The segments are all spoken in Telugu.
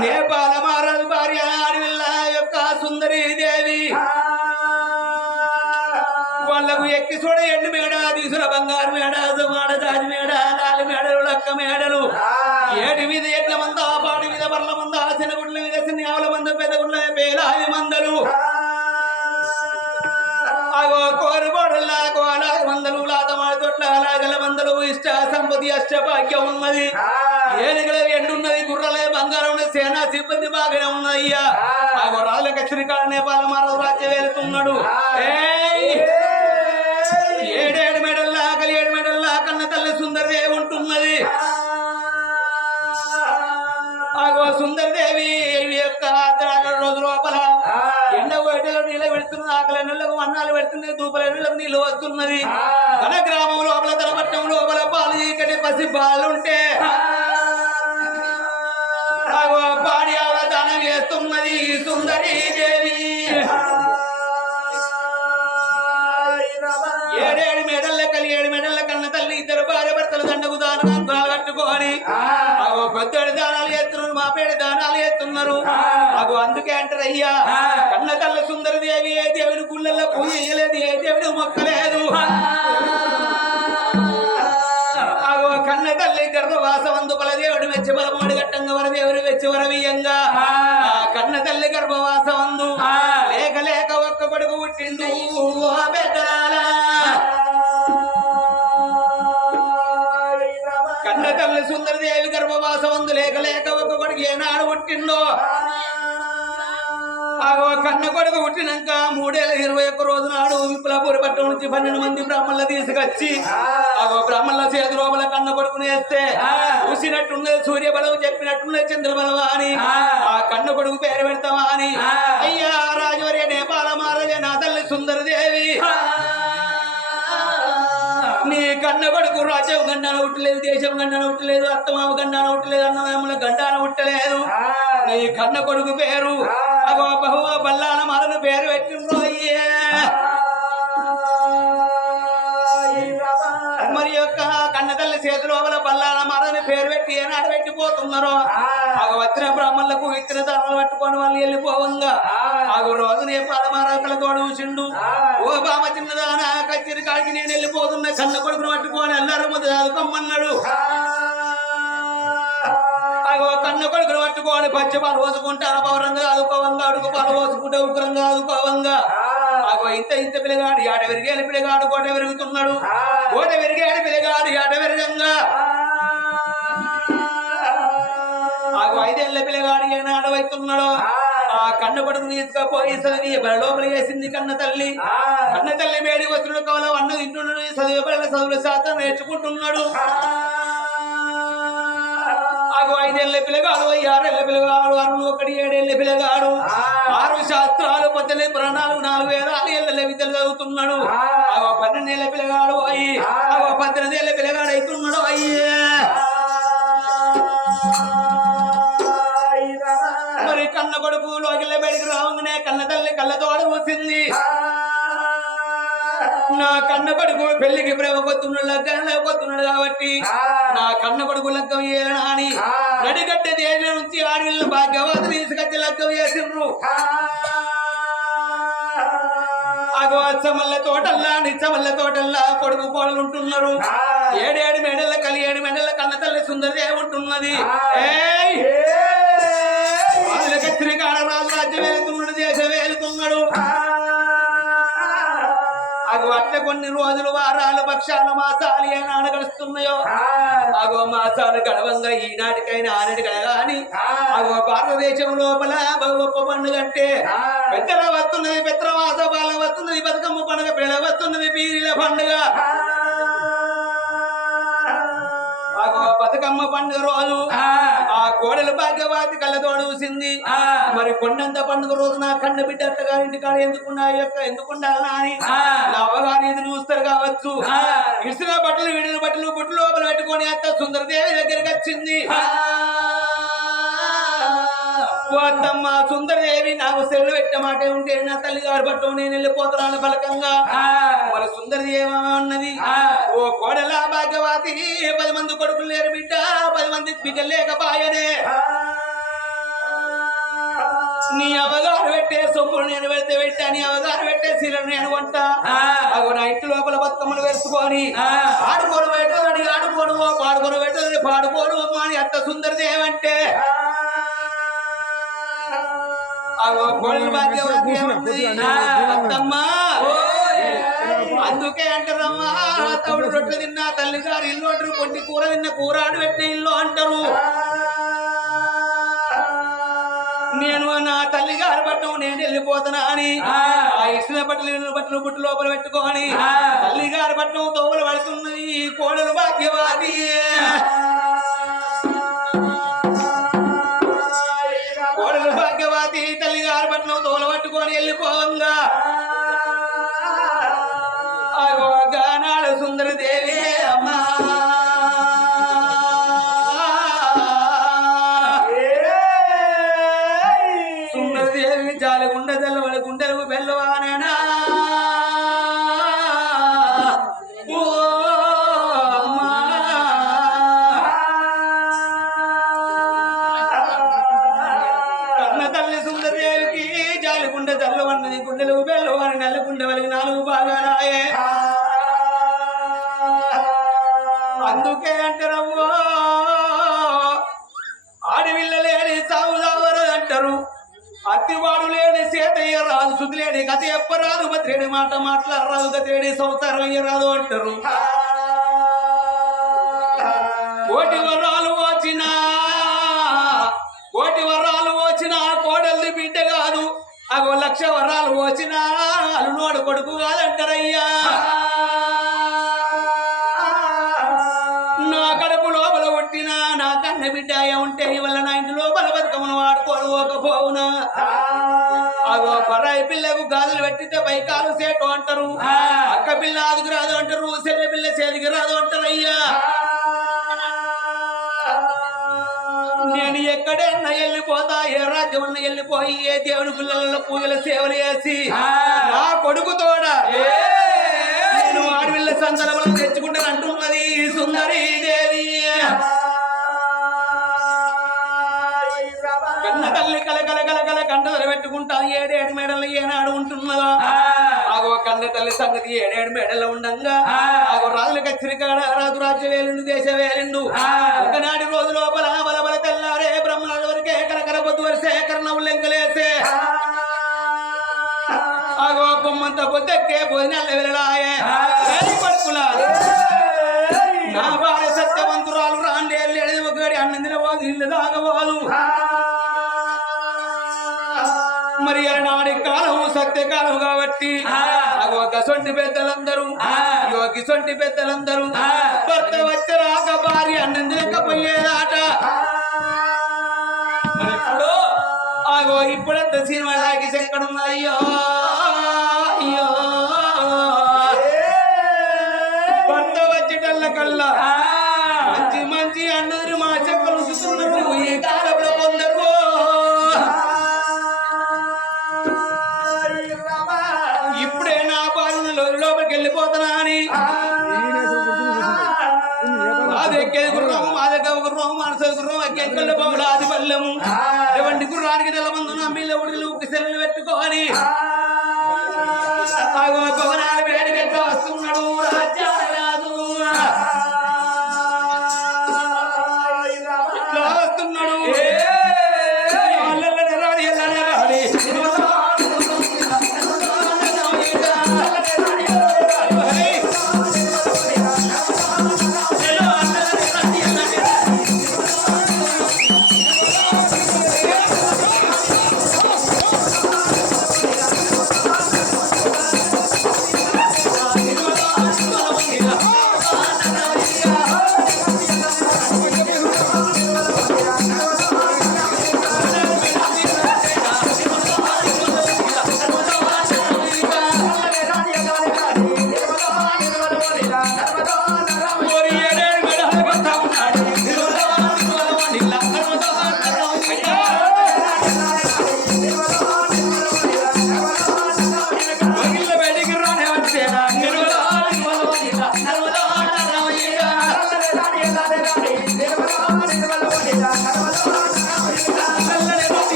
నేపాల మహారాజు భార్య ఆడవిల్ల యొక్క సుందరి దేవి వాళ్ళకు ఎక్కి చూడ ఎండు మేడ తీసుల బంగారు మేడ మాడ జాజి మేడ లాలి మేడలు లక్క మేడలు ఏడు మీద ఎడ్ల మంద పాడు మీద బర్ల మంద శనగుడ్ల మీద సిన్యావుల మంద పెదగుడ్ల పేలాది మందలు అగో కోరుబోడల్లా కోలాది మందలు లాతమాడి తొట్ల లాగల మందలు ఇష్ట సంపతి అష్ట భాగ్యం ఉన్నది ఏనుగుల ఎండున్నది గుర్రలే బంగారం ఉన్నది సేనా సిబ్బంది బాగానే ఉన్నదయ్యా ఆ రాళ్ళ కచ్చిరి కాడ నేపాల మహారాజు రాజ్యం వెళ్తున్నాడు ఏడేడు మెడల్లా ఆకలి ఏడు మెడల్లా కన్న తల్లి సుందరదేవి ఉంటున్నది ఆగో సుందరదేవి యొక్క రోజు లోపల ఎండ బయటలో నీళ్ళు పెడుతున్నది ఆకలి నీళ్ళకు అన్నాలు పెడుతున్నది దూపల నీళ్ళకు నీళ్లు వస్తున్నది మన గ్రామం లోపల తలపట్టం లోపల పాలు చీకటి పసి పాలుంటే పాడి అవధానం చేస్తున్నది సుందరీ దేవి ఏడేడు మెడల్ల కలి ఏడు మెడల్ల కన్న తల్లి ఇద్దరు భార్య భర్తలు దండకు దానం పెద్దోడి దానాలు చేస్తున్నారు మా పేడ దానాలు చేస్తున్నారు అగో అందుకే అంటారు అయ్యా కన్న తల్ల సుందరదేవి ఏ దేవుడి గుళ్ళల్లో పూజ చేయలేదు ఏ దేవుడు మొక్కలేదు అగో కన్న తల్లి గర్భవాసవందు బలదేవుడు మెచ్చి బలమోడి గట్టంగా వరదేవుడు మెచ్చి వరవీయంగా కన్న తల్లి గర్భవాసవందు లేక లేక ఒక్క కొడుకు పుట్టిండు పెద్దలాలా కన్న తల్లి సుందరదేవి గర్భవాసవందు లేక లేక ఒక్క కొడుకు ఏనాడు పుట్టిండో అగో కన్న కొడుకు పుట్టినాక 321 రోజు నాడు విప్లవపూరి పట్టణం నుంచి 12 మంది బ్రాహ్మణులు తీసుకొచ్చి అగో బ్రాహ్మణుల చేతి లోపల కన్న కొడుకుని వేస్తే చూసినట్టున్నది సూర్యబలం చెప్పినట్టున్నది చంద్రబలమా అని ఆ కన్న కొడుకు పేరు పెడతామా అని అయ్యా రాజవర్య నేపాల మహారాజ నా తల్లి సుందరదేవి నీ కన్న కొడుకు రాజ్యం గండాన ఉట్టలేదు దేశం గండాన ఉట్టలేదు అత్తమామ గండాన ఉట్టలేదు అన్నమామల గండాన ఉట్టలేదు నీ కన్న కొడుకు పేరు అగో బహువ బల్లాల మాలను పేరు పెట్టిండ్రు అయ్యే మరి యొక్క కన్న తల్లి చేతుల బల్లాల మాలని పేరు పెట్టి ఏనాడు పెట్టిపోతున్నారో అగ వచ్చిన బ్రాహ్మణులకు ఇచ్చిన తలలు పట్టుకొని వాళ్ళు వెళ్ళిపోవంగా అగో రోజు నేపాల మహారాజుల తోడు చూసిండు ఓ బామ చిన్నదానా కచ్చిరి కాడికి నేను వెళ్ళిపోతున్నా కన్న కొడుకును పట్టుకొని అల్లారు ముద్ద చదువుకోమన్నాడు అగో కన్న కొడుకును పట్టుకొని పచ్చి పాలు పోసుకుంటా పౌరంగా ఆదుకోవంగా అడుగు పాలు పోసుకుంటే ఉగ్రంగా ఆదుకోవంగా అగో ఇంత ఇంత పిల్లగాడు ఆట విరిగేది పిల్లగాడు కోట విరుగుతున్నాడు కోట విరిగేది పిల్లగాడు ఆట విరగంగా అగో 5 ఏళ్ల పిల్లగాడు ఏనాడు అవుతున్నాడు ఆ కన్న కొడుకు తీసుకపోయి చదివి లోపల వేసింది కన్న తల్లి మేడి వస్తున్నాడు కావాలో అన్న తింటున్నాడు చదువుల శాతం నేర్చుకుంటున్నాడు అగో 5 ఏళ్ల పిల్లగాడు 6 ఏళ్ల పిల్లగాడు 1 7 ఏళ్ల పిల్లగాడు 6 శాస్త్రాలు 18 పురాణాలు 4 వేదాలు ఏళ్ళ విద్యలు చదువుతున్నాడు అగో 12 ఏళ్ల పిల్లగాడు అయ్యి అగో 18 ఏళ్ల పిల్లగాడు అవుతున్నాడు అయ్యే మరి కన్న కొడుకు లోకిళ్ళ బయటికి రావంగానే కన్న తల్లి కళ్ళతోడ వచ్చింది నా కన్న కొడుకు పెళ్లికి ప్రేమ కొత్తున్నాడు లగ్గంలో కొత్తున్నాడు కాబట్టి నా కన్న కొడుకు లగ్గం ఏనా అని నడిగడ్డ దేశం నుంచి ఆడవిళ్ళ భాగ్యవాద తీసుకొచ్చి లగ్గం చేసిండ్రు అగోత్సమల్ల తోటల్లా నిచ్చమల్ల తోటల్లా కొడుకు కోడలు ఉంటున్నారు 7 మేడల కలి 7 మేడల కన్న తల్లి సుందరదేవి ఉంటున్నది శ్రీకాళ రాజు రాజ్యం వెళ్తున్నాడు దేశం వెళ్తున్నాడు అగో అట్ల కొన్ని రోజులు వారాలు పక్షాలు మాసాలు ఏనాడు గడుస్తున్నాయో అగో మాసాలు గడవంగా ఈనాటికైనా ఆనాటి కలగాని అగో భారతదేశం లోపల గొప్ప పండుగ అంటే పెద్దల వస్తున్నది పెత్రమాస బాల వస్తున్నది బతుకమ్మ పండుగ పిల్ల వస్తున్నది పీరిల పండుగ అగో బతుకమ్మ పండుగ రోజు ఆ కోడలు భాగ్యవాతి కళ్ళతోడు చూసింది మరి కొండంత పండుగ రోజు నా కన్న బిడ్డ అత్తగారింటి కాడ ఎందుకుండాలా అని అవ్వగారి ఎదురు చూస్తారు కావచ్చు ఇసుక బట్టలు విడిన బట్టలు బుట్టు లోపల పెట్టుకొని అత్త సుందరదేవి దగ్గరికి వచ్చింది అత్తమ్మ సుందరదేవి నాకు సెల్లు పెట్టే మాట ఉంటే నా తల్లిగారు పట్టు నేను వెళ్ళిపోతున్నాను ఫలకంగా మరి సుందరదేవి అన్నది ఓ కోడల భాగ్యవాతి 10 మంది కొడుకులు లేరు బిడ్డ 10 మంది బిడ్డలు లేకపాయనే నీ అవగారు పెట్టే సొమ్ములు నేను పెడితే పెట్టా నీ అవగారు పెట్టే సీలను నేను కొంట అగో నా ఇంటి లోపల బతుకమ్మలు వేసుకొని ఆడుకోను పెట్టదని ఆడుకోను పాడుకోను పెట్టదని పాడుకోను అని అత్త సుందరదేవి అంటే అందుకే అంటారమ్మా తవుడు రొట్టె తిన్నా తల్లి గారు ఇల్లు అంటారు కొన్ని కూర తిన్న కూర ఆడు పెట్టిన ఇల్లు అంటారు నేను నా తల్లి గారు పట్టం నేను వెళ్ళిపోతున్నా అని ఆ ఇచ్చిన బట్టలు బుట్టు లోపల పెట్టుకొని తల్లి గారు పట్టం తోవలు పడుతున్నది కోడలు భాగ్యవాది కోడలు భాగ్యవాతి తల్లి గారు పట్టణం తోల పట్టుకొని వెళ్ళిపోవంగా గానాడు సుందరదేవి అమ్మా సుందరదేవి జాలగుండ తెల్లవడ గుండెలకు బెల్లవానేనా ఓ అమ్మా అందుకే అంటారవ్వో ఆడవిల్ల లేని సాగు సాగరు అంటారు అత్తివాడు లేని సేతయ్య రాదు శుద్ధి లేని కథ చెప్పరాదు మత్రేని మాట మాట్లాడరాదు గతేడి సంసారం అయ్యరాదు అంటారు కోటి వరాలు వచ్చినా కోడల్ది బిడ్డ కాదు అగో 1,00,000 వరాలు వచ్చినా అల్లునోడు కొడుకు కాదంటారయ్యా నా కడుపు లోపల పుట్టినా నా కన్న బిడ్డ ఉంటే వల్ల నా ఇంటి లోపల బతుకమ్మను వాడుకోకపోవునా అగో పరాయి పిల్లకు గాజులు పెట్టితే పైకాలు సేటు అంటారు అక్క పిల్ల ఆదికి రాదు అంటారు చెల్లె పిల్ల చేతికి రాదు అంటారు అయ్యా నేను ఎక్కడన్నా వెళ్ళిపోతా ఏ రాజ్యం వెళ్ళిపోయి ఏ దేవుని పిల్లల పూజల సేవలు చేసి నా కొడుకు తోడ నేను ఆడపిల్ల సందర్భంలో తెచ్చుకుంటాను అంటున్నది సుందరి దేవి కన్న తల్లి కల కంటలు పెట్టుకుంటా 7 మేడలు ఏనాడు ఉంటున్నదా ఆగో కన్న తల్లి సంగతి 7 మేడలు ఉండంగా ఆగో రాజుల కచ్చిరికాడ రాజు రాజ్య వేలుండు దేశ వేలుండు ఒకనాటి రోజు లోపల బలబల తెల్లారే బ్రహ్మణ వరకే కరకర పొద్దు వరిసే కర్ణవు లెంకలేసే ఆగో పొమ్మంత పొద్దెక్కే భోజనాలు వెళ్ళడాయే పడుకులా నా భార్య సత్యవంతురాలు రాండేళ్ళు ఒకటి అన్నం తినబోదు ఇల్లు తాగబోదు మరి నాడి కాలం సత్యకాలం కాబట్టి గసొంటి పెద్దలందరూ గిసొంటి పెద్దలందరూ భర్త వచ్చరాక భార్య అన్నం తినకపోయేదాట ఇప్పుడు ఇప్పుడంత సినిమా లాగేసి ఎక్కడున్నాయో అయ్యో భర్త వచ్చేటల్ల కల్లా మంచి అన్నది మా చెక్కలు ఉంచుతున్నారు ఈ కాలంలో కొందరు ఇప్పుడే నా బాలులో లోపలికి వెళ్ళిపోతున్నా అని అదెక్కేది గుర్రం అదెక్క గుర్రం మనసు గుర్రం అక్కెక్కల బాబులు ఆది పల్లెము ఎవంటి గుర్రానికి నెలమందు నమ్మిళ్ళ ఉడిలు సెల్లు పెట్టుకోని భవనాలు వేడికెట్ట వస్తున్నాడు రాజ్యాలు వస్తున్నాడు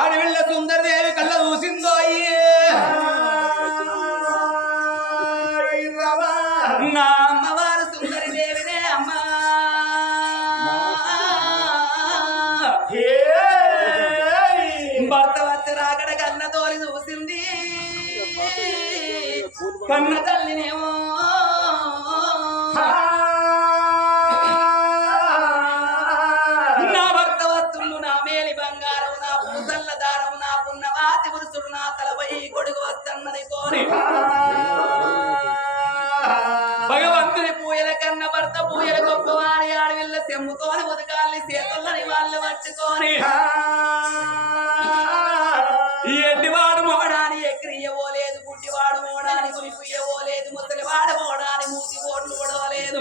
ఆడవిళ్ళ సుందరదేవి కళ్ళ చూసిందో అయ్యే నా అమ్మవారు సుందరి దేవినే అమ్మా భర్త వచ్చి రాకడ కన్న తోలి చూసింది కన్న తల్లినేమో నా భర్త వస్తుండు నా మేలి బంగారం నా పూసల్ల దారం నా పున్నవాతి పురుషుడు నా తలపై కొడుకు వస్తున్నది కోరి భగవంతుని పూయల కన్న భర్త పూయల గొప్పవారి ఆడవిల్ల సెమ్ముతోని ఉదకాల్ని చేతుల్లని వాళ్ళు పట్టుకొని ఎడ్డివాడు మోడాని ఎక్రియవోలేదు గుడ్డివాడు మోడాని గురిపుయ్యవోలేదు ముసలివాడు మోడాని మూతి ఓట్లు పడవలేదు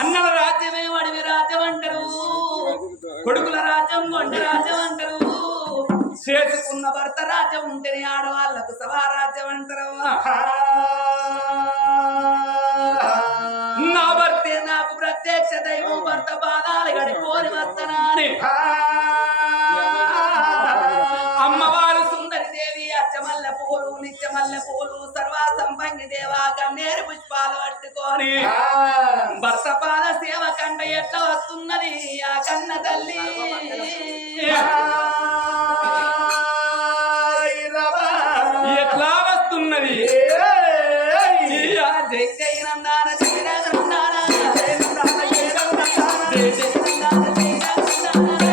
అన్నల రాజ్యమే అడవి రాజ్యం అంటారు కొడుకుల రాజ్యం కొండ రాజ్యం అంటారు చేసుకున్న భర్త రాజ్యం ఉంటేనే ఆడవాళ్లకు సభా రాజ్యం అంటారు ప్రత్యక్ష దైవం భర్త పాదాలు గడిపోని వస్తనాని అమ్మవారు సుందరి దేవి అచ్చమల్ల పూలు నిత్యమల్ల పూలు సర్వాసంపంగి దేవా కన్నేరు పుష్పాలు పట్టుకొని భర్త పాద సేవ కండ ఎట్లా వస్తున్నది ఆ కన్న తల్లి ఎట్లా వస్తున్నది జై జై నందాన జై నందాన జై నందాన జై నందాన జై జై నందాన జై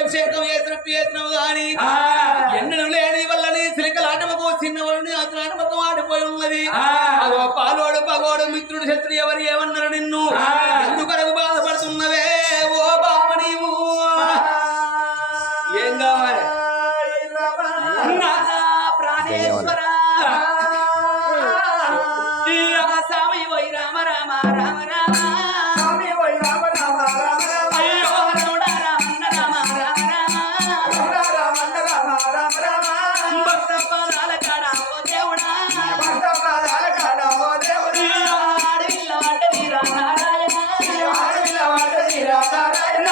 అభిషేకం చేసినట్టు గాని ఎన్నడూ లేని వల్లని సిలికలాటమకు చిన్నవాళ్ళని అతలాటమకం ఆడిపోయి ఉన్నది. అదో పాలోడు పగోడు మిత్రుడు శత్రు ఎవరు ఏమన్నారు నిన్ను ఎందుకరకు బాధపడుతున్నవే ఓ బాబు నీవు ఏం కావాలి ప్రాణేశ్వర స్వామి వై రామ రామ రామ రామ స్వామి వై రామ రామ రామ రామ అయ్యో రమణ రామన్న రామ రామ రామ రామ రామ రామ భక్త పాదాల కాడ ఓ దేవుడా భక్త పాదాల కాడ ఓ దేవుడా ఆడవిల్ల వాట వీర నారాయణ ఆడవిల్ల వాట వీర నారాయణ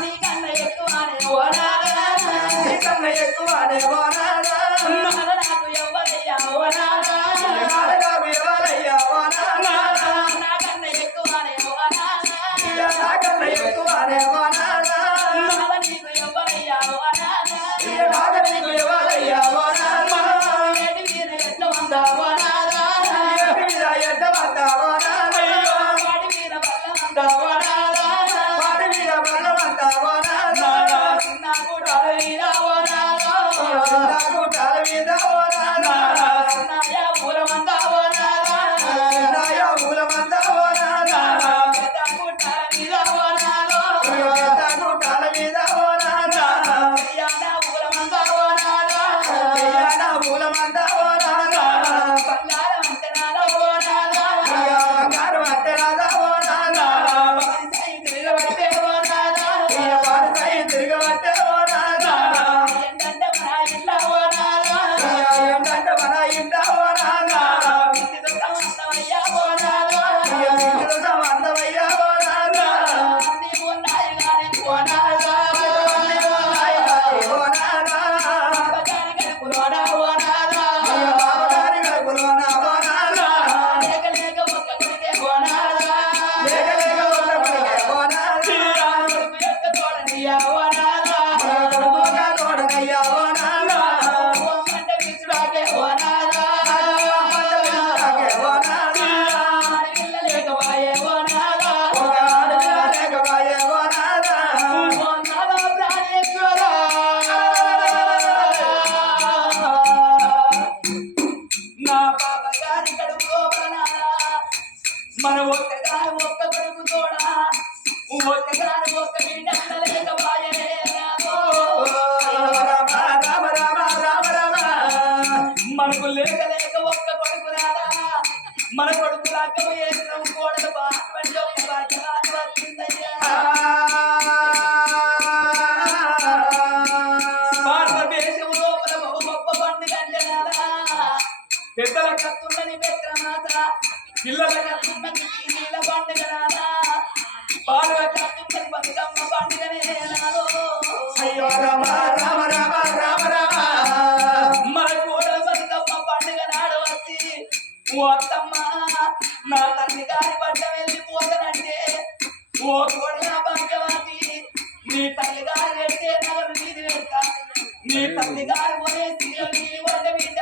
నీ కన్న ఎక్కువనే ఓ నారాయణ నీ కన్న ఎక్కువనే ఓ నారాయణ నాకు ఎవ్వరయ్యా ఓ నారాయణ నాకు ఎవ్వరయ్యా ఓ నారాయణ నా కన్న ఎక్కువనే ఓ నారాయణ నా కన్న ఎక్కువనే ఓ నారాయణ నీకు ఎవ్వరయ్యా ఓ నారాయణ నీకు ఎవ్వరయ్యా ఓ నారాయణ ఏటి మీద ఎట్ల వందా ఓ నారాయణ ఏటి మీద ఎట్ల వందా ఓ నారాయణ వాడి మీద బల్ల వందా ఓ నారాయణ వాడి మీద బల్ల వందా ఓ నారాయణ నా గుడాల మీద ఓ నారాయణ నా గుడాల మీద ఓ నారాయణ నాయ ఊర వందా ఓ నారాయణ బాబగారి కడుపు లోపలనాడా మన ఒక్కగారు ఒక్క కొడుకు తోడా ఒక్కగారు ఒక్క బిడ్డ లేకపాయే మనకు లేక లేక ఒక్క కొడుకు రాదా మన కొడుకు రాకపోయే కోడలు బాటువంటి ఒక్క భాగ్యాన్ని వచ్చిందయ్యా భారతదేశం లోపల ఒక గొప్ప పండుగ అంటే పెద్దల కత్తున్నది పెద్దమాత పిల్లల కత్తున్నది నీళ్ళ పండుగ నాదా బాలుల కత్తున్నది బతుకమ్మ పండుగనే నాదో అయ్యో రామ రామ రామ రామ రామ మన కోడల బతుకమ్మ పండుగ నాడు వచ్చి ఓ అత్తమ్మ నా తల్లి గారి పడ్డ వెళ్ళిపోతానంటే ఓ కోడల భాగ్యవాది నీ తల్లి గారు పెడితే నగలు నీది పెడతా నీ తల్లి గారు పోయే సీరియల్ నీ వంట బిడ్డ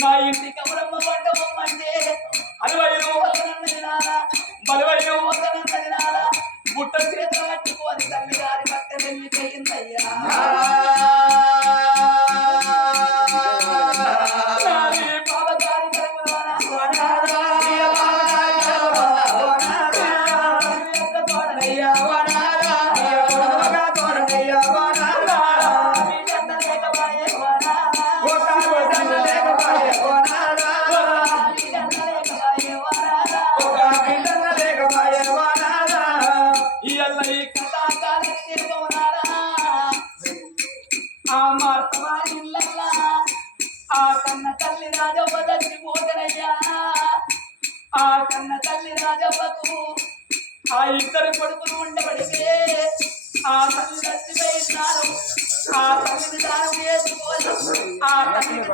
నా ఇంటి కమరమ్మ వంట బొమ్మంటే అలవైలు వద్దనన్నది నాలా బలవైలు వద్దనన్నది నాలా బుట్ట చేత పట్టుకోని తల్లి గారి పట్ట వెళ్ళిపోయిందయ్యా బాబగారి కడుపులోన ఆ మార్తమా ఇల్లల్లా ఆ కన్న తల్లి రాజవ్వ చచ్చిపోతనయ్యా ఆ కన్న తల్లి రాజవ్వకు ఆ ఇద్దరు కొడుకులు ఉండబడితే ఆ తల్లి చచ్చిపోయినారు ఆ తల్లిని దానం చేసుకోవాలి ఆ తల్లిని